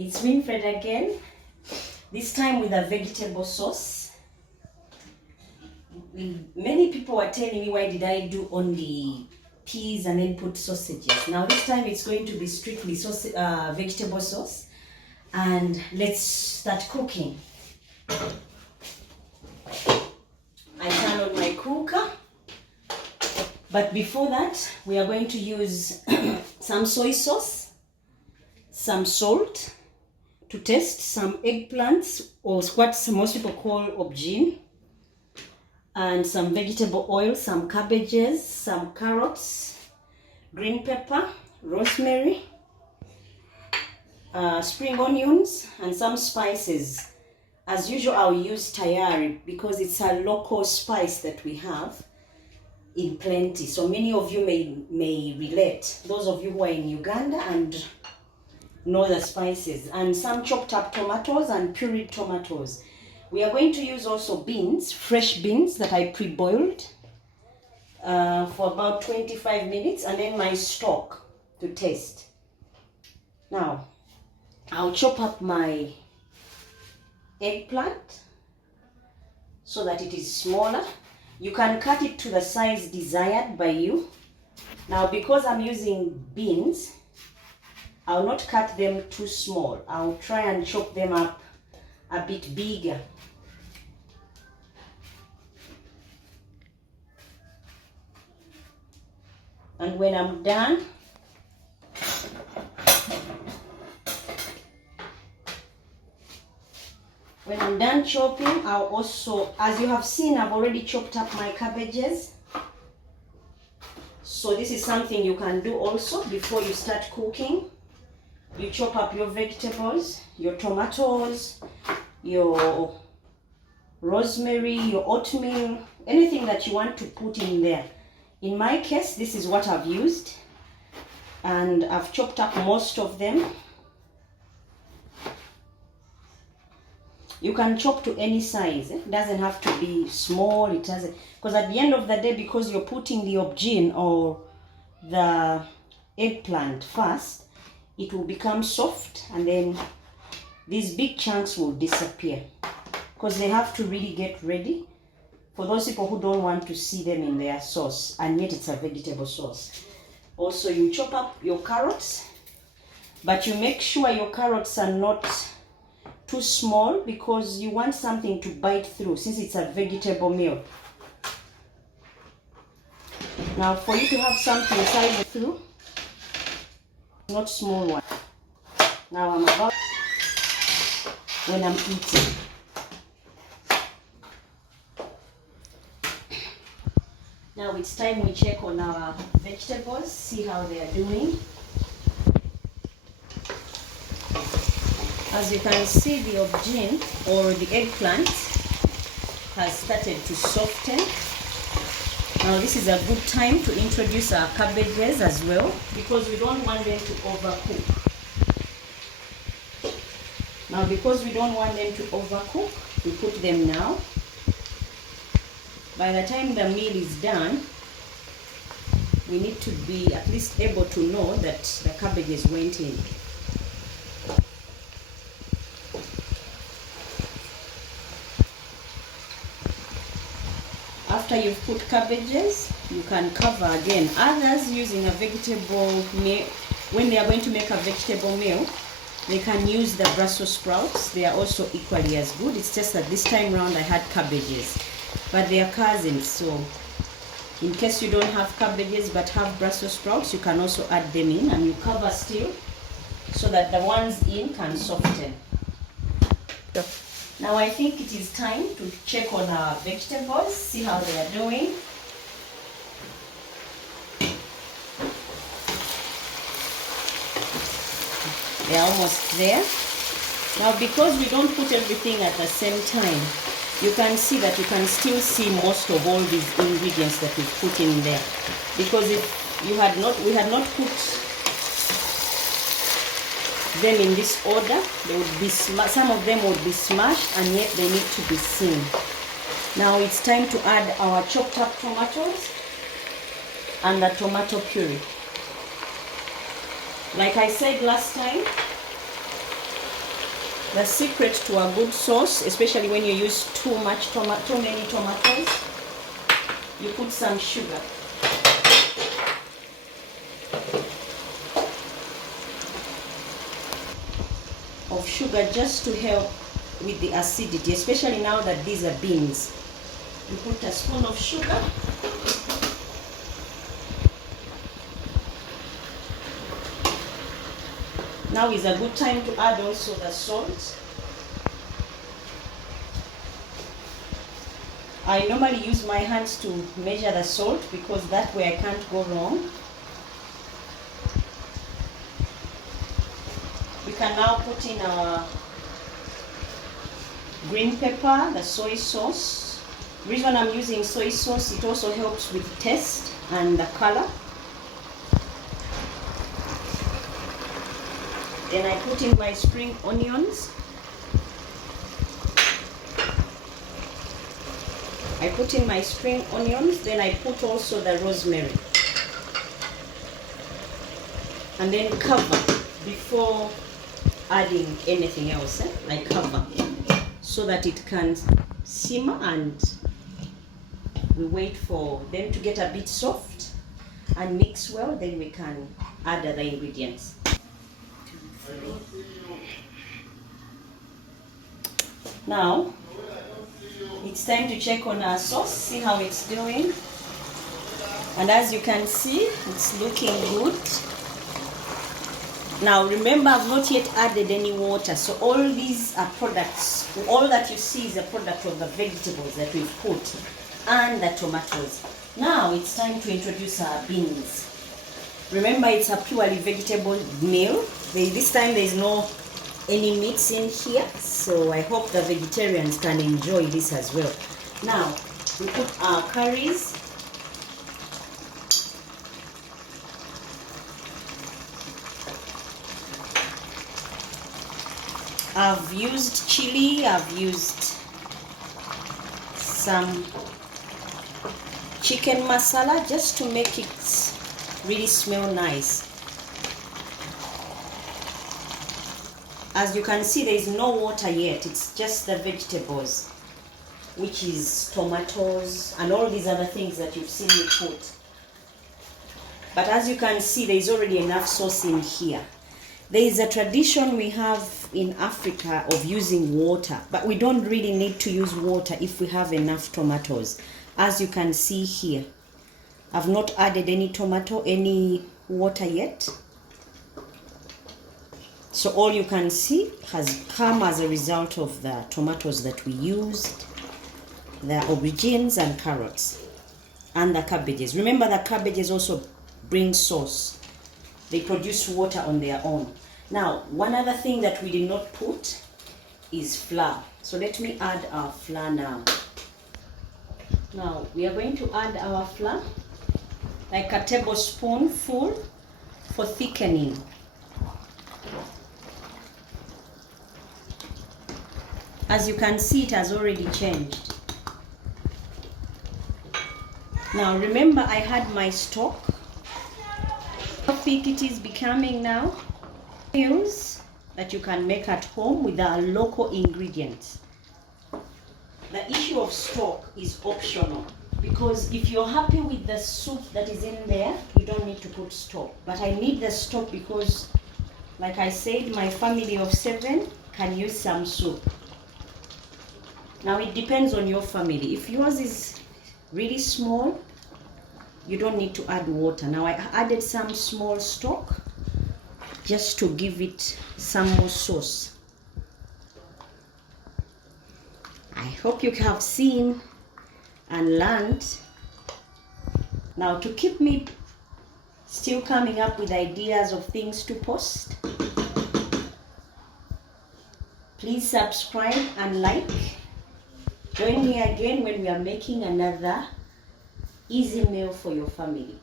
It's Winfred again, this time with a vegetable sauce. Many were telling me, why did I do only peas and then put sausages? Now this time it's going to be strictly vegetable sauce. And let's start cooking. I turn on my cooker. But before that, we are going to use some soy sauce, some salt to taste, some eggplants, or what most people call aubergine, and some vegetable oil, some cabbages, some carrots, green pepper, rosemary, spring onions, and some spices. As usual, I'll use Tayari because it's a local spice that we have in plenty. So many of you may relate, those of you who are in Uganda and know the spices, and some chopped up tomatoes and pureed tomatoes. We are going to use also beans, fresh beans that I pre-boiled for about 25 minutes, and then my stock to taste. Now, I'll chop up my eggplant so that it is smaller. You can cut it to the size desired by you. Now, because I'm using beans, I'll not cut them too small. I'll try and chop them up a bit bigger. And when I'm done, chopping, I'll also, as you have seen, I've already chopped up my cabbages. So this is something you can do also before you start cooking. You chop up your vegetables, your tomatoes, your rosemary, your oatmeal, anything that you want to put in there. In my case, this is what I've used, and I've chopped up most of them. You can chop to any size. It doesn't have to be small. It doesn't, because at the end of the day, because you're putting the aubergine or the eggplant first, it will become soft, and then these big chunks will disappear, because they have to really get ready for those people who don't want to see them in their sauce, and yet it's a vegetable sauce. Also, you chop up your carrots, but you make sure your carrots are not too small, because you want something to bite through since it's a vegetable meal. Now, for you to have something size through, not small one. Now I'm about when I'm eating. Now it's time we check on our vegetables, see how they are doing. As you can see, the aubergine or the eggplant has started to soften. Now this is a good time to introduce our cabbages as well, because we don't want them to overcook. Now, because we don't want them to overcook, we put them now. By the time the meal is done, we need to be at least able to know that the cabbages went in. After you've put cabbages, you can cover again. Others using a vegetable meal, when they are going to make a vegetable meal, they can use the Brussels sprouts. They are also equally as good. It's just that this time round I had cabbages, but they are cousins. So in case you don't have cabbages but have Brussels sprouts, you can also add them in, and you cover still so that the ones in can soften. Now I think it is time to check on our vegetables, see how they are doing. They are almost there. Now, because we don't put everything at the same time, you can see that you can still see most of all these ingredients that we've put in there. Because if we had not put them in this order, they would be some of them would be smashed, and yet they need to be seen. Now it's time to add our chopped up tomatoes and the tomato puree. Like I said last time, The secret to a good sauce, especially when you use too many tomatoes, you put some sugar. Of sugar just to help with the acidity, especially now that these are beans. You put a spoon of sugar. Now is a good time to add also the salt. I normally use my hands to measure the salt because that way I can't go wrong. We can now put in our green pepper, the soy sauce. The reason I'm using soy sauce, it also helps with taste and the color. Then I put in my spring onions. Then I put also the rosemary. And then cover before adding anything else. I cover so that it can simmer, and we wait for them to get a bit soft and mix well, then we can add other ingredients. Now it's time to check on our sauce, see how it's doing. And as you can see, it's looking good. Now remember, I've not yet added any water, so all these are products, all that you see is a product of the vegetables that we've put and the tomatoes. Now it's time to introduce our beans. Remember, it's a purely vegetable meal. This time there is no any meats in here, so I hope the vegetarians can enjoy this as well. Now we put our curries. I've used chili, I've used some chicken masala just to make it really smell nice. As you can see, there is no water yet, it's just the vegetables, which is tomatoes and all these other things that you've seen me put. But as you can see, there is already enough sauce in here. There is a tradition we have in Africa of using water, but we don't really need to use water if we have enough tomatoes. As you can see here, I've not added any water yet. So all you can see has come as a result of the tomatoes that we used, the aubergines and carrots, and the cabbages. Remember, the cabbages also bring sauce. They produce water on their own. Now, one other thing that we did not put is flour. So let me add our flour now. Now, we are going to add our flour, like a tablespoonful for thickening. As you can see, it has already changed. Now remember, I had my stock. How thick it is becoming now. Meals that you can make at home with our local ingredients. The issue of stock is optional, because if you're happy with the soup that is in there, you don't need to put stock. But I need the stock because, like I said, my family of 7 can use some soup. Now it depends on your family. If yours is really small, you don't need to add water. Now I added some small stock just to give it some more sauce. I hope you have seen and learned. Now, to keep me still coming up with ideas of things to post, please subscribe and like. Join me again when we are making another easy meal for your family.